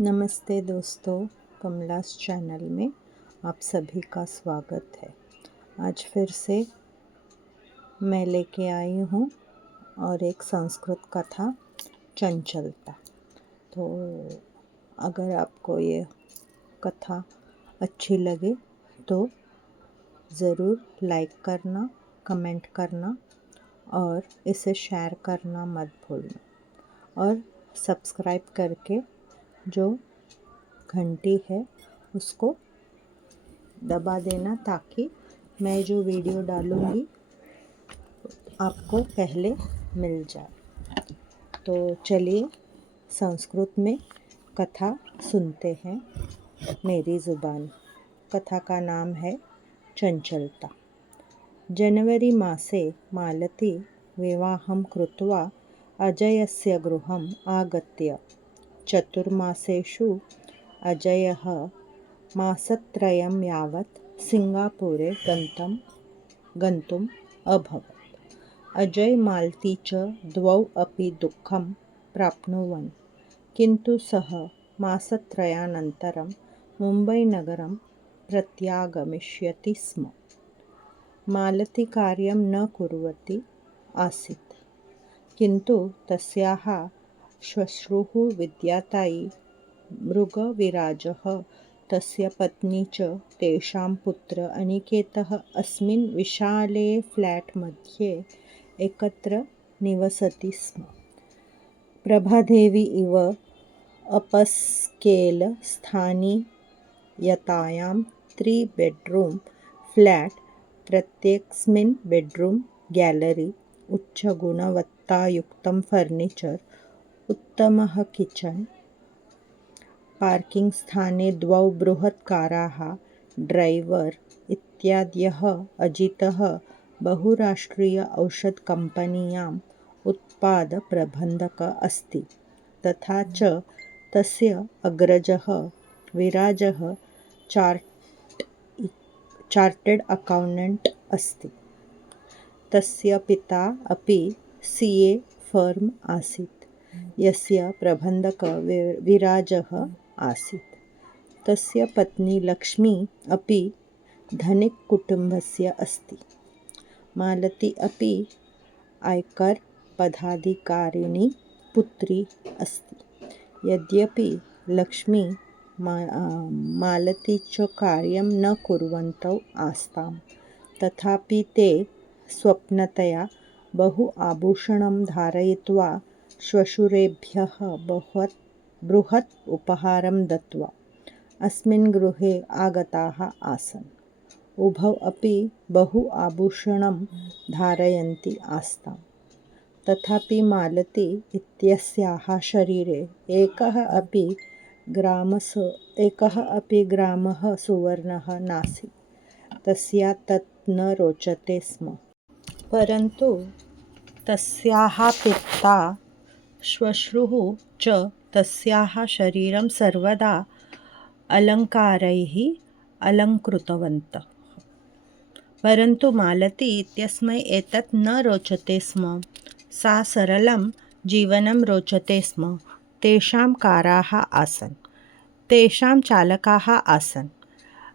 नमस्ते दोस्तों, कमलास चैनल में आप सभी का स्वागत है। आज फिर से मैं लेके आई हूँ और एक संस्कृत कथा चंचलता। तो अगर आपको ये कथा अच्छी लगे तो ज़रूर लाइक करना, कमेंट करना और इसे शेयर करना मत भूलना और सब्सक्राइब करके जो घंटी है उसको दबा देना ताकि मैं जो वीडियो डालूँगी आपको पहले मिल जाए। तो चलिए संस्कृत में कथा सुनते हैं मेरी ज़ुबान। कथा का नाम है चंचलता। जनवरी मासे मालती विवाहं कृत्वा अजयस्य गृहम् आगत्य चतुर्मासेषु अजयः मासत्रयं यावत् सिङ्गापुरे गन्तुम् अभवत्। अजय मालती च द्वौ अपि दुःखं प्राप्नुवन्, किन्तु सः मासत्रयानन्तरं मुम्बैनगरं प्रत्यागमिष्यति स्म। मालती कार्यं न कुर्वती आसीत्, किन्तु तस्याः श्वश्रुः विद्यातायी, मृगविराजः, तस्य पत्नी च तेषां पुत्र अनिकेतः अस्मिन् विशाले फ्लैट् मध्ये एकत्र निवसति स्म। प्रभादेवी इव अपस्केल स्थानीयतायां 3 बेड्रूम् फ्लैट्, प्रत्येकस्मिन् बेड्रूम् गैलरी, उच्चगुणवत्तायुक्तं फर्निचर्, उत्तमः किचन्, पार्किङ्ग् स्थाने 2 बृहत्काराः, ड्रैवर् इत्याद्यः अजितः बहुराष्ट्रीय औषधकम्पन्याम् उत्पादप्रबन्धकः अस्ति। तथा च तस्य अग्रजः विराजः चार्टेड् अकौण्टेण्ट् अस्ति। तस्य पिता अपि CA फर्म् आसीत्, यस्य प्रबन्धकः विराजः आसीत्। तस्य पत्नी लक्ष्मी अपि धनिककुटुम्बस्य अस्ति। मालती अपि आयकर पदाधिकारिणी पुत्री अस्ति। यद्यपि लक्ष्मी मालती च कार्यं न कुर्वन्तौ आस्तां, तथापि ते स्वप्नतया बहु आभूषणं धारयित्वा श्वशुरेभ्यः बृहत् उपहारं दत्त्वा अस्मिन् गृहे आगताः आसन्। उभौ अपि बहु आभूषणं धारयन्ती आस्ताम्, तथापि मालती इत्यस्याः शरीरे एकः अपि ग्रामः सुवर्णः नासीत्। तस्या तत् न रोचते स्म। परन्तु तस्याः पिता, श्वश्रुः च तस्याः शरीरं सर्वदा अलङ्कारैः अलङ्कृतवन्तः। परन्तु मालती इत्यस्मै एतत् न रोचते स्म। सा सरलं जीवनं रोचते स्म। तेषां काराः आसन्, तेषां चालकाः आसन्,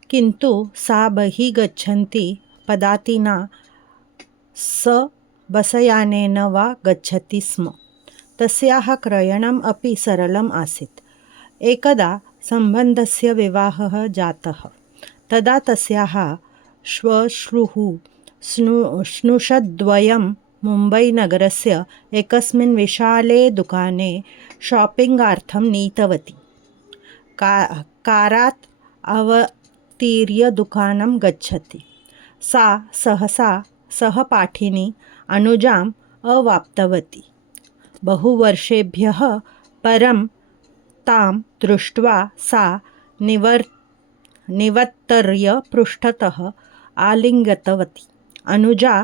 किन्तु सा बहिः गच्छन्ती पदातिना बसयानेन वा गच्छति स्म। तस्याः क्रयणम् अपि सरलम् आसीत्। एकदा सम्बन्धस्य विवाहः जातः। तदा तस्याः श्वश्रुः स्नुषद्वयं मुम्बैनगरस्य एकस्मिन् विशाले दुकाने शापिङ्गार्थं नीतवती। कारात् अवतीर्य दुकानं गच्छति। सा सहसा सहपाठिनी अनुजाम् अवाप्तवती। बहुवर्षेभ्यः परं तां दृष्ट्वा सा निवत्तर्य पृष्ठतः आलिङ्गितवती। अनुजा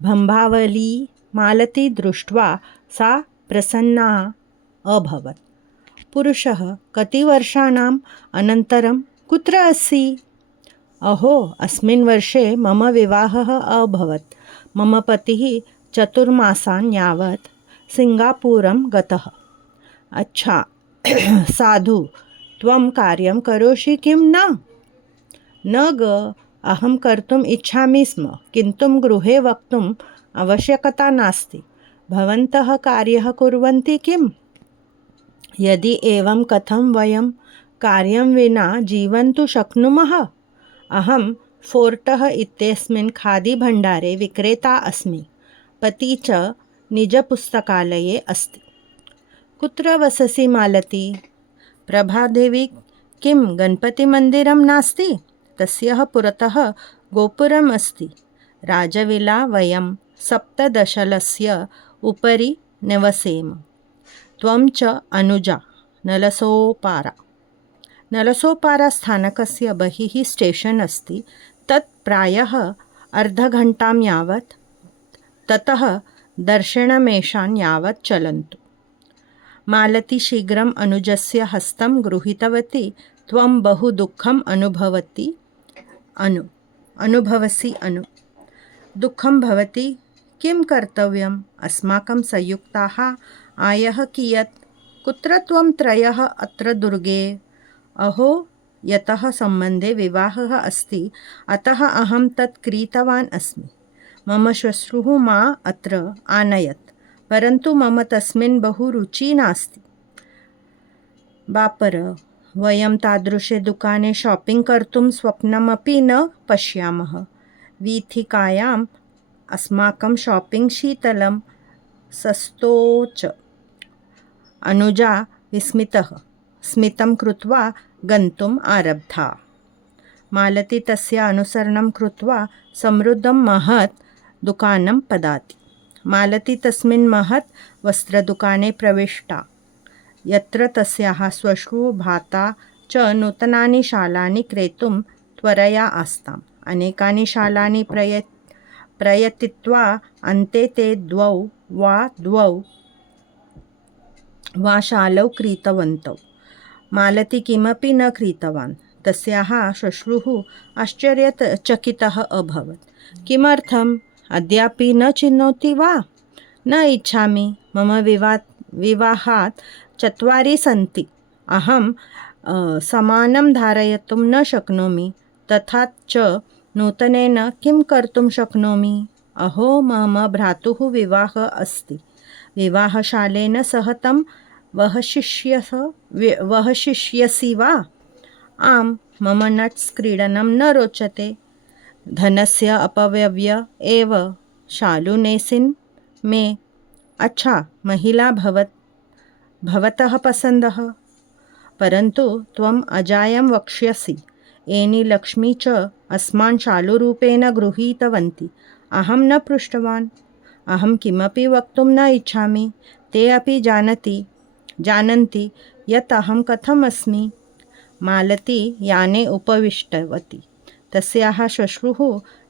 भम्बावली मालती दृष्ट्वा सा प्रसन्ना अभवत्। पुरुषः कति वर्षाणाम् अनन्तरं कुत्र असि? अहो, अस्मिन् वर्षे मम विवाहः अभवत्। मम पतिः 4 मासान् यावत् सिङ्गापुरं गतः। अच्छा, साधु, त्वं कार्यं करोषि किं न? न ग, अहं कर्तुम् इच्छामि स्म, किन्तु गृहे वक्तुम् आवश्यकता नास्ति। भवन्तः कार्यं कुर्वन्ति किम्? यदि एवं कथं वयं कार्यं विना जीवन्तु शक्नुमः? अहं फोर्टः इत्यस्मिन् खादीभण्डारे विक्रेता अस्मि। पतिः च निजपुस्तकालये अस्ति। कुत्र वससि मालती? प्रभादेवी, किं गणपतिमन्दिरं नास्ति? तस्य पुरतः गोपुरम् अस्ति। राजविला वयं 7 उपरि निवसेम। त्वं च अनुजा नलसोपारास्थानकस्य बहिः स्टेशन् अस्ति। तत् प्रायः अर्धघण्टां यावत्, ततः दर्शनमेषान् यावत् चलन्तु। मालती शीघ्रम् अनुजस्य हस्तं गृहीतवती। त्वं बहु दुःखम् अनुभवसि अनु। दुःखं भवति, किं कर्तव्यम्? अस्माकं संयुक्ताः आयः कियत्? कुत्र त्वं त्रयः अत्र दुर्गे? अहो, यतः सम्बन्धे विवाहः अस्ति, अतः अहं तत् क्रीतवान् अस्मि। मम श्वश्रूः मा अत्र आनयत्, परन्तु मम तस्मिन् बहु रुचिः नास्ति। बापर, वयं तादृशे दुकाने शापिङ्ग् कर्तुं स्वप्नमपि न पश्यामः। वीथिकायाम् अस्माकं शापिङ्ग् शीतलं सस्तोच। अनुजा स्मितं कृत्वा गन्तुम् आरब्धा। मालती तस्य अनुसरणं कृत्वा समृद्धं महत् दुकानं पदाति। मालती तस्मिन् महत् वस्त्रदुकाने प्रविष्टा, यत्र तस्याः श्वश्रूः भ्राता च नूतनानि शालानि क्रेतुं त्वरया आस्ताम्। अनेकानि शालानि प्रयतित्वा अन्ते ते द्वौ वा शालौ क्रीतवन्तौ। मालती किमपि न क्रीतवान्। तस्याः श्वश्रूः आश्चर्यचकितः अभवत्। किमर्थम्? अद्यापि न चिनोति वा? न इच्छामि। मम विवाहात् 4 सन्ति। अहं समानं धारयितुं न शक्नोमि। तथा च नूतनेन किं कर्तुं शक्नोमि? अहो, मम भ्रातुः विवाहः अस्ति। विवाहशालेन सह तं वहशिष्यसि वा? आम्, मम नट्स् क्रीडनं न रोचते। धनस्य अपव्यय एव। शालु नेसिन् मे। अच्छा, महिला भवतः पसन्दः। परन्तु त्वम् अजायं वक्ष्यसि। एनी लक्ष्मी च अस्मान् शालुरूपेण गृहीतवन्ती। अहं न पृष्टवान्। अहं किमपि वक्तुं न इच्छामि। ते अपि जानन्ति यत् अहं कथम् अस्मि। मालती याने उपविष्टवती। तस्याः श्वश्रूः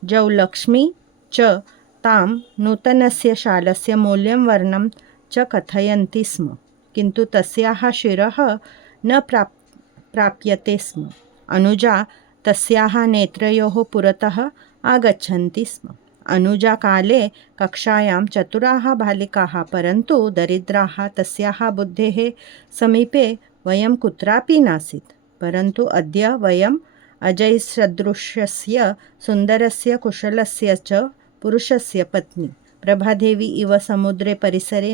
जौलक्ष्मी च तां नूतनस्य शालस्य मूल्यं वर्णं च कथयन्ति स्म, किन्तु तस्याः शिरः न प्राप्यते स्म। अनुजा तस्याः नेत्रयोः पुरतः आगच्छन्ति स्म। अनुजाकाले कक्षायां चतुराः बालिकाः, परन्तु दरिद्राः तस्याः बुद्धेः समीपे वयं कुत्रापि नासीत्। परन्तु अद्य वयम् अजयसदृशस्य सुन्दरस्य कुशलस्य च पुरुषस्य पत्नी प्रभादेवी इव समुद्रे परिसरे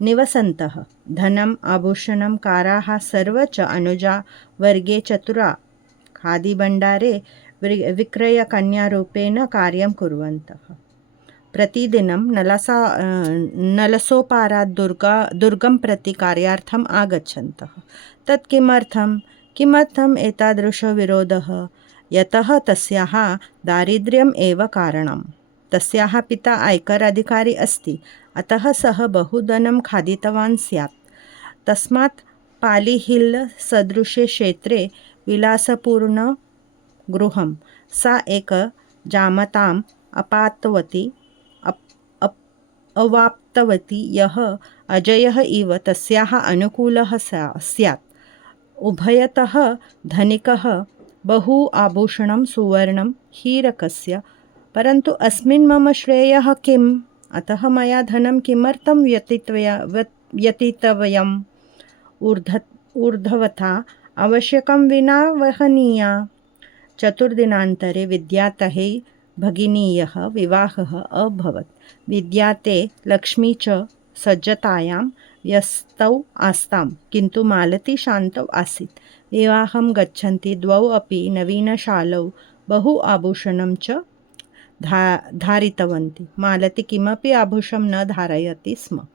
निवसन्तः। धनम्, आभूषणं, काराः सर्व च अनुजा वर्गे चतुरा खादीभण्डारे विक्रयकन्यारूपेण कार्यं कुर्वन्तः। प्रतिदिनं नलसोपारात् दुर्गं प्रति कार्यार्थम् आगच्छन्तः। तत् किमर्थम् एतादृशविरोधः? यतः तस्याः दारिद्र्यम् एव कारणम्। तस्याः पिता आयकर अधिकारी अस्ति, अतः सः बहु धनं खादितवान् स्यात्। तस्मात् पालिहिल् सदृशे क्षेत्रे विलासपूर्ण गृहं सा एक जामताम् अवाप्तवती यः अजयः इव तस्याः अनुकूलः स्यात्। उभयतः धनिकः, बहु आभूषणं सुवर्णं हीरकस्य, परन्तु अस्मिन् मम श्रेयः किम्? अतः मया धनं किमर्थं व्यतीतव्यम्? ऊर्ध्वथा आवश्यकं विना वहनीया। चतुर्दिनान्तरे विद्यातः भगिनीयः विवाहः अभवत्। विद्याते लक्ष्मी च सज्जतायां व्यस्तौ आस्तां, किन्तु मालती शान्तौ आसीत्। विवाहं गच्छन्ति द्वौ अपि नवीनशालौ बहु आभूषणं च धारितवन्ती। मालती किमपि आभूषणं न धारयति स्म।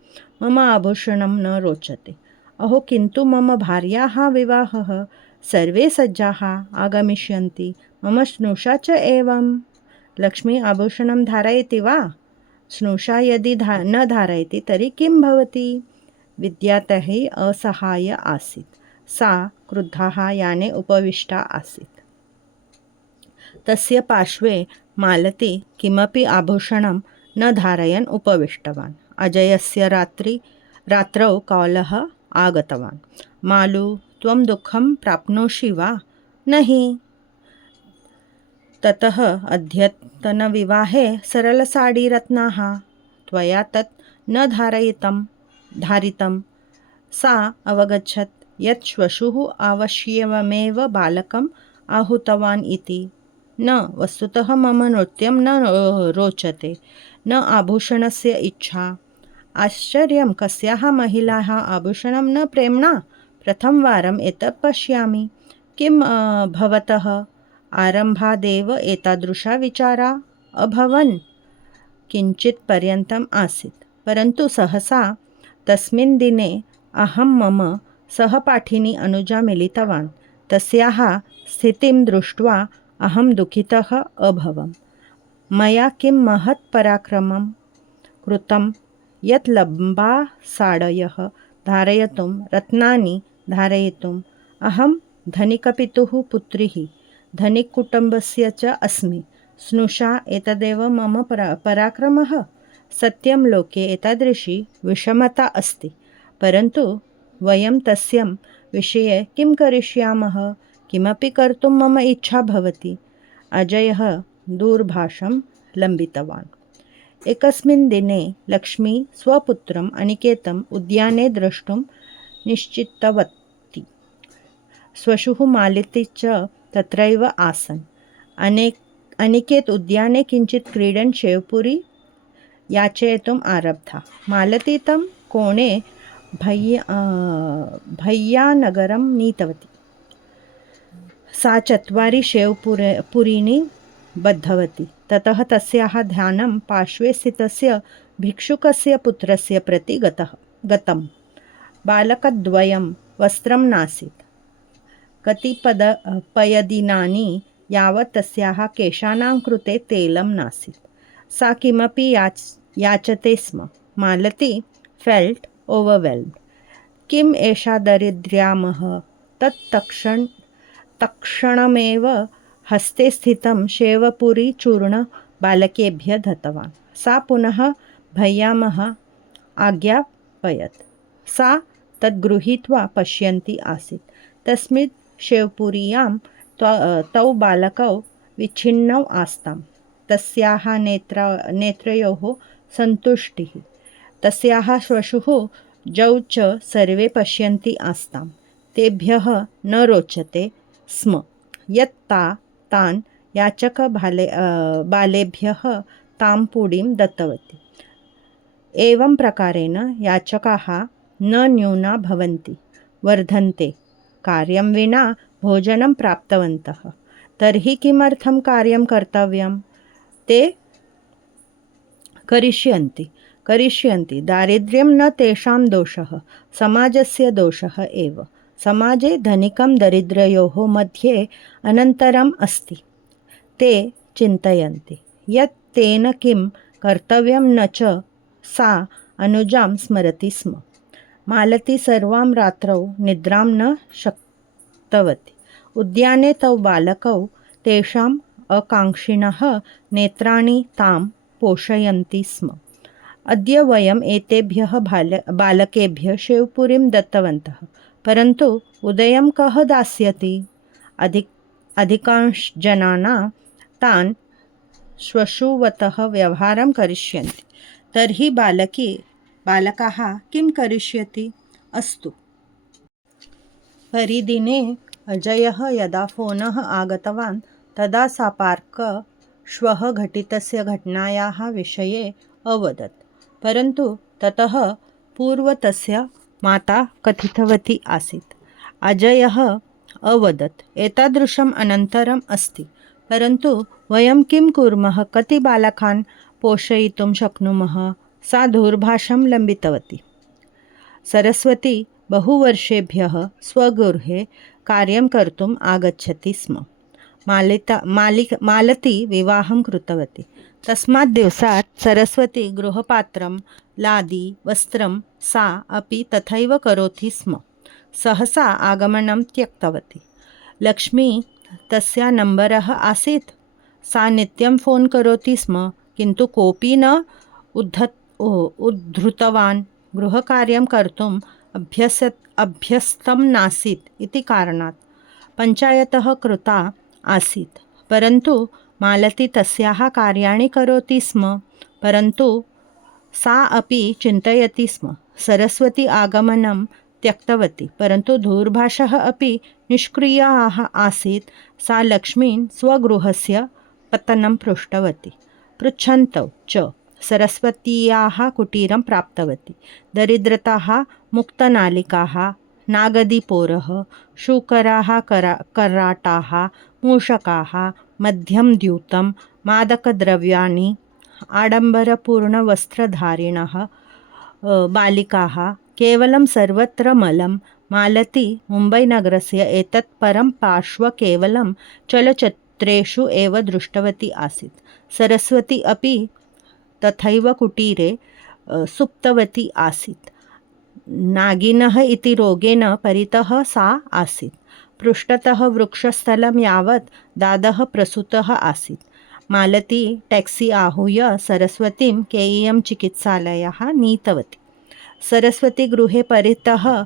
मम आभूषणं न रोचते। अहो, किन्तु मम भार्याः विवाहः, सर्वे सज्जाः आगमिष्यन्ति, मम स्नुषा च एवं। लक्ष्मी आभूषणं धारयति वा? स्नुषा यदि न धारयति तर्हि किं भवति? विद्यातः असहाय आसीत्। सा क्रुद्धा याने उपविष्टा आसीत्। तस्य पार्श्वे मालती किमपि आभूषणं न धारयन् उपविष्टवान्। अजयस्य रात्रौ कौलः आगतवान्। मालु, त्वं दुःखं प्राप्नोषि वा? नहि। ततः अद्यतनविवाहे सरलसाडीरत्नाः, त्वया तत् न धारितं। सा अवगच्छत् यत् श्वशुः अवश्यमेव बालकम् आहूतवान् इति। न, वस्तुतः मम नृत्यं न रोचते, न आभूषणस्य इच्छा। आश्चर्यं, कस्याः महिलाः आभूषणं न प्रेम्णा? प्रथमवारम् एतत् पश्यामि। किं भवतः आरम्भादेव एतादृशा विचारा अभवन्? किञ्चित् पर्यन्तम् आसीत्, परन्तु सहसा तस्मिन् दिने अहं मम सहपाठिनी अनुजा मिलितवान्। तस्याः स्थितिं दृष्ट्वा अहं दुःखितः अभवम्। मया किं महत् पराक्रमं कृतं यत् लम्बासाडयः धारयितुं, रत्नानि धारयितुम्। अहं धनिकपितुः पुत्री, धनिककुटुम्बस्य च अस्मि। स्नुषा, एतदेव मम पराक्रमः? सत्यं, लोके एतादृशी विषमता अस्ति, परन्तु वयं तस्यां विषये किं करिष्यामः? किमपि कर्तुं मम इच्छा भवति। अजयः दूरभाषं लम्बितवान्। एकस्मिन् दिने लक्ष्मी स्वपुत्रम् अनिकेतम् उद्याने द्रष्टुं निश्चितवती। श्वशुः मालती च तत्रैव आसन्। अनिकेत उद्याने किञ्चित् क्रीडन् शेवपुरी याचयितुम् आरब्धा। मालती तं कोणे भय्यानगरं नीतवती। सा 4 शेवपुरीनि बद्धवती। ततः तस्याः ध्यानं पार्श्वे स्थितस्य भिक्षुकस्य पुत्रस्य प्रति गतम्। बालकद्वयं वस्त्रं नासीत्। कतिपयदिनानि यावत् तस्याः केशानां कृते तैलं नासीत्। सा किमपि याचते स्म। मालती फेल्ट् ओवर्वेल्म्ड्। किम् एषा दरिद्र्यामः? तत्क्षणमेव हस्ते स्थितं शेवपुरीचूर्ण बालकेभ्यः दत्तवान्। सा पुनः भय्यामः आज्ञापयत्। सा तद् गृहीत्वा पश्यन्ती आसीत्। तस्मिन् शेवपुर्यां तौ बालकौ विच्छिन्नौ आस्ताम्। तस्याः नेत्रयोः सन्तुष्टिः। तस्याः श्वशुः जौ च सर्वे पश्यन्ती आस्ताम्। तेभ्यः न रोचते स्म यत् तान् बालेभ्यः तां पुडीं दत्तवती। एवं प्रकारेण याचकाः न न्यूना भवन्ति, वर्धन्ते। कार्यं विना भोजनं प्राप्तवन्तः, तर्हि किमर्थं कार्यं कर्तव्यं? ते करिष्यन्ति। दारिद्र्यं न तेषां दोषः, समाजस्य दोषः एव। समाजे धनिकं दरिद्रयोः मध्ये अनन्तरम् अस्ति। ते चिन्तयन्ति यत् तेन किं कर्तव्यं न च। सा अनुजां स्मरति स्म। मालती सर्वां रात्रौ निद्रां न शक्तवती। उद्याने तौ बालकौ, तेषाम् आकाङ्क्षिणः नेत्राणि तां पोषयन्ति स्म। अद्य वयम् एतेभ्यः बालकेभ्यः शेवपुरीं दत्तवन्तः, परन्तु उदयं कः दास्यति? अधिकांशजनाः तान् श्वशुवतः व्यवहारं करिष्यन्ति। तर्हि बालकाः किं करिष्यति? अस्तु, परिदिने अजयः यदा फोनः आगतवान् तदा सा पार्क श्वः घटितस्य घटनायाः विषये अवदत्। परन्तु ततः पूर्व तस्य माता कथितवती आसीत्। अजयः अवदत्, एतादृशम् अनन्तरम् अस्ति, परन्तु वयं किं कुर्मः, कति बालकान् पोषयितुं शक्नुमः? सा दूरभाषां लम्बितवती। सरस्वती बहुवर्षेभ्यः स्वगृहे कार्यं कर्तुम् आगच्छति स्म। मालती विवाहं कृतवती। तस्मात् दिवसात् सरस्वती गृहपात्रं, लादी, वस्त्रं सा अपि तथैव करोति स्म। सहसा आगमनं त्यक्तवती। लक्ष्मी तस्या नम्बरः आसीत्। सा नित्यं फ़ोन् करोति स्म, किन्तु कोऽपि न उद्धृतवान्। गृहकार्यं कर्तुम् अभ्यस्तं नासीत् इति कारणात् पञ्चायतः कृता आसीत्। परन्तु मालती तस्याः कार्याणि करोति स्म, परन्तु सा अपि चिन्तयति स्म। सरस्वती आगमनं त्यक्तवती, परन्तु दूरभाषः अपि निष्क्रियः आसीत्। सा लक्ष्मीं स्वगृहस्य पत्तनं पृच्छन्तौ च सरस्वत्याः कुटीरं प्राप्तवती। दरिद्रताः मुक्तनालिकाः, नागदीपोरः, शूकराः, कराटाः, मूषकाः, मद्यं द्यूतं, मादकद्रव्याणि, आडम्बरपूर्णवस्त्रधारिणः बालिकाः, केवलं सर्वत्र मलं। मालती मुम्बैनगरस्य एतत् परं पार्श्व केवलं चलच्चित्रेषु एव दृष्टवती आसीत्। सरस्वती अपि तथैव कुटीरे सुप्तवती आसीत्। नागिनः इति रोगेण परितः सा आसीत्। पृष्ठतः वृक्षस्थलं यावत् दादः प्रसूतः आसीत्। मालती टेक्सी आहूय सरस्वतीं केयं चिकित्सालयः नीतवती। सरस्वती गृहे परितः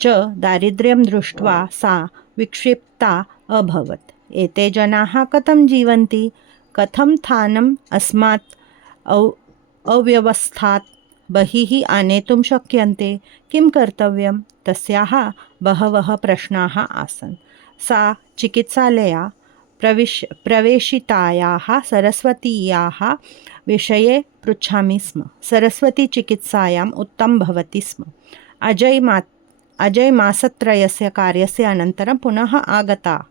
च दारिद्र्यं दृष्ट्वा सा विक्षिप्ता अभवत्। एते जनाः कथं जीवन्ति? कथं स्थानम् अस्मात् अव्यवस्थात् बहिः आनेतुं शक्यन्ते? किं कर्तव्यं? तस्याः बहवः प्रश्नाः आसन्। सा चिकित्सालया प्रवेशितायाः सरस्वतीयाः विषये पृच्छामि स्म। सरस्वती चिकित्सायाम् उत्तमं भवति स्म। अजय मासत्रयस्य कार्यस्य अनन्तरं पुनः आगता।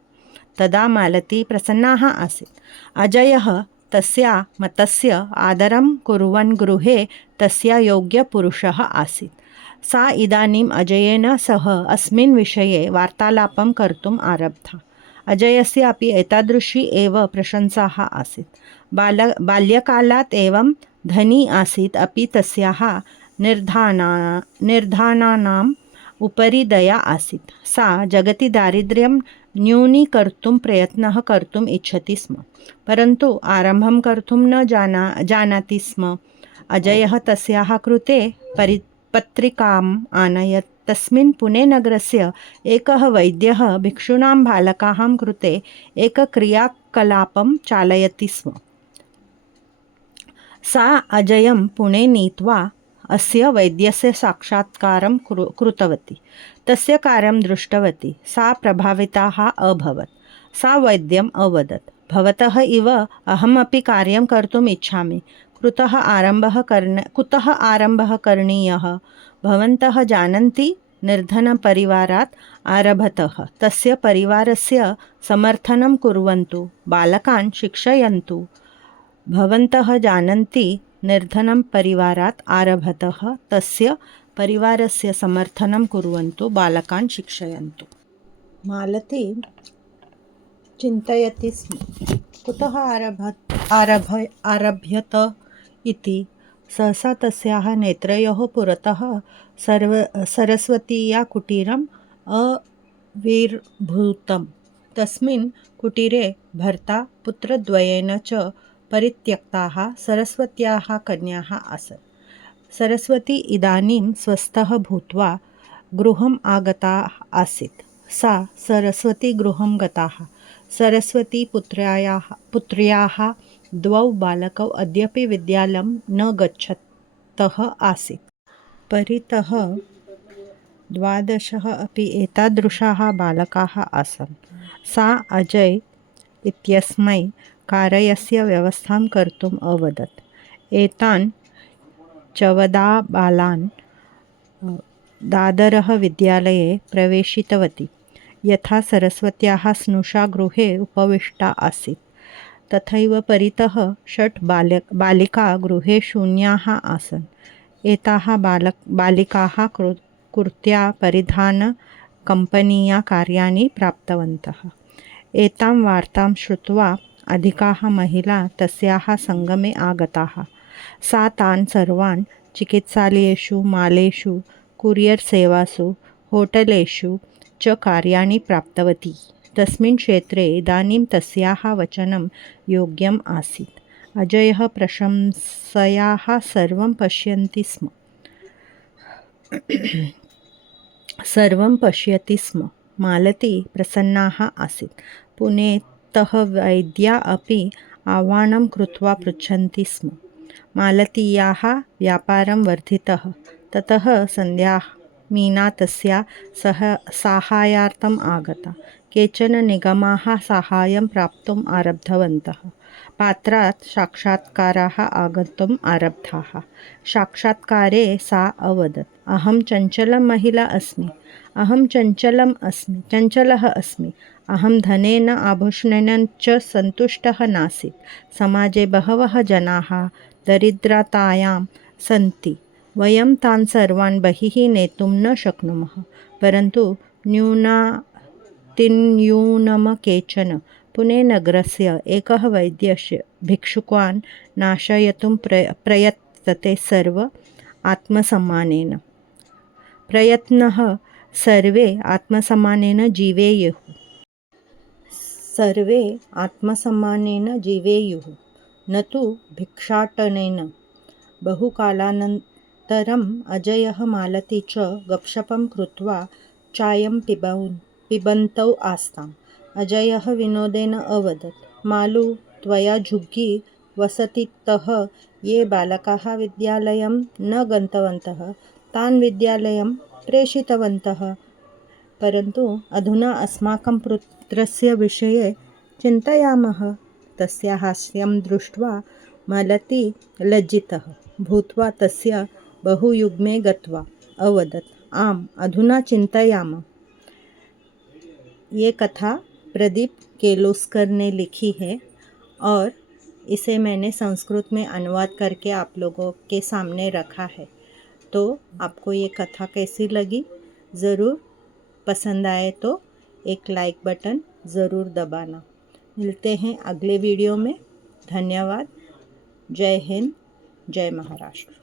तदा मालती प्रसन्ना आसीत्। अजयः तस्या मतस्य आदरं कुर्वन् गृहे तस्या योग्यपुरुषः आसीत्। सा इदानीम् अजयेन सह अस्मिन् विषये वार्तालापं कर्तुम् आरब्धा। अजयस्य अपि एतादृशी एव प्रशंसाः आसीत्। बाल्यकालात् एवं धनी आसीत्, अपि तस्याः निर्धानानाम् उपरि दया आसीत्। सा जगति दारिद्र्यं न्यूनीकर्तुं प्रयत्नः कर्तुम् इच्छति स्म, परन्तु आरम्भं कर्तुं न जानाति स्म। अजयः तस्याः कृते पत्रिकाम् आनयत्। तस्मिन् पुणे-नगरस्य एकः वैद्यः भिक्षूणां बालकानां कृते एकक्रियाकलापं चालयति स्म। सा अजयं पुणे नीत्वा अस्य वैद्यस्य साक्षात्कारं कृतवती। तस्य कार्यं दृष्टवती। सा प्रभाविता अभवत्। सा वैद्यम् अवदत्, भवतः इव अहमपि कार्यं कर्तुम् इच्छामि। कुतः आरम्भः करणीयः? भवन्तः जानन्ति, निर्धनपरिवारात् आरभतः। तस्य परिवारस्य समर्थनं कुर्वन्तु, बालकान् शिक्षयन्तु। भवन्तः जानन्ति, निर्धनं परिवारात् आरभतः। तस्य परिवारस्य समर्थनं कुर्वन्तु, बालकान् शिक्षयन्तु। मालती चिन्तयति स्म, कुतः आरभ्यत इति। सहसा तस्याः नेत्रयोः पुरतः सरस्वतीया कुटीरम् अविर्भूतम्। तस्मिन् कुटीरे भर्ता पुत्रद्वयेन च परित्यक्ताः सरस्वत्याः कन्याः आसन्। सरस्वती इदानीं स्वस्थः भूत्वा गृहम् आगता आसीत्। सा सरस्वती गृहं गताः। सरस्वती पुत्र्याः द्वौ बालकौ अद्यापि विद्यालयं न गच्छतः आसीत्। परितः 12 अपि एतादृशाः बालकाः आसन्। सा अजय इत्यस्मै कार्यस्य व्यवस्थां कर्तुम् अवदत्। एतान् 14 बालान् दादरः विद्यालये प्रवेशितवती। यथा सरस्वत्याः स्नुषा गृहे उपविष्टा आसीत्, तथैव परितः 6 बालिका गृहे शून्याः आसन्। एताः बालिकाः कुर्त्या परिधान कम्पनीया कार्याणि प्राप्तवन्तः। एतां वार्तां श्रुत्वा अधिकाः महिला तस्याः सङ्गमे आगताः। सा तान् सर्वान् चिकित्सालयेषु, मालेषु, कुरियर् सेवासु, होटलेषु च कार्याणि प्राप्तवती। तस्मिन् क्षेत्रे इदानीं तस्याः वचनं योग्यम् आसीत्। अजयः प्रशंसयाः सर्वं पश्यति स्म। मालती प्रसन्नाः आसीत्। पुनेतः वैद्या अपि आह्वानं कृत्वा पृच्छन्ति स्म। मालतीयाः व्यापारं वर्धितः। ततः सन्ध्या मीना तस्या साहाय्यार्थम् आगता। केचन निगमाः साहाय्यं प्राप्तुम् आरब्धवन्तः। पात्रात् साक्षात्काराः आगन्तुम् आरब्धाः। साक्षात्कारे सा अवदत्, अहं चञ्चलः अस्मि। अहं धनेन आभूषणेन च सन्तुष्टः नासीत्। समाजे बहवः जनाः दरिद्रतायां सन्ति। वयं तान् सर्वान् बहिः नेतुं न शक्नुमः, परन्तु न्यूनातिन्यूनं केचन पुणेनगरस्य एकः वैद्यस्य भिक्षुकान् नाशयितुं प्रयतते सर्वे आत्मसम्मानेन जीवेयुः, न तु भिक्षाटनेन। बहुकालानन्तरम् अजयः मालती च गपशपं कृत्वा चायं पिबन्तौ आस्ताम्। अजयः विनोदेन अवदत्, मालु, त्वया झुग्गी वसतितः ये बालकाः विद्यालयं न गतवन्तः तान् विद्यालयं प्रेषितवन्तः। परन्तु अधुना अस्माकं पुत्रस्य विषये चिन्तयामः। तस्य हास्यं दृष्ट्वा मालती लज्जितः भूत्वा तस्य बहुयुग्मे गत्वा अवदत्, आम्, अधुना चिन्तयामः। ये कथा प्रदीप केलुस्कर ने लिखी है और इसे मैंने संस्कृत में अनुवाद करके आप लोगों के सामने रखा है। तो आपको ये कथा कैसी लगी? ज़रूर पसंद आए तो एक लाइक बटन ज़रूर दबाना। मिलते हैं अगले वीडियो में। धन्यवाद। जय हिंद, जय महाराष्ट्र।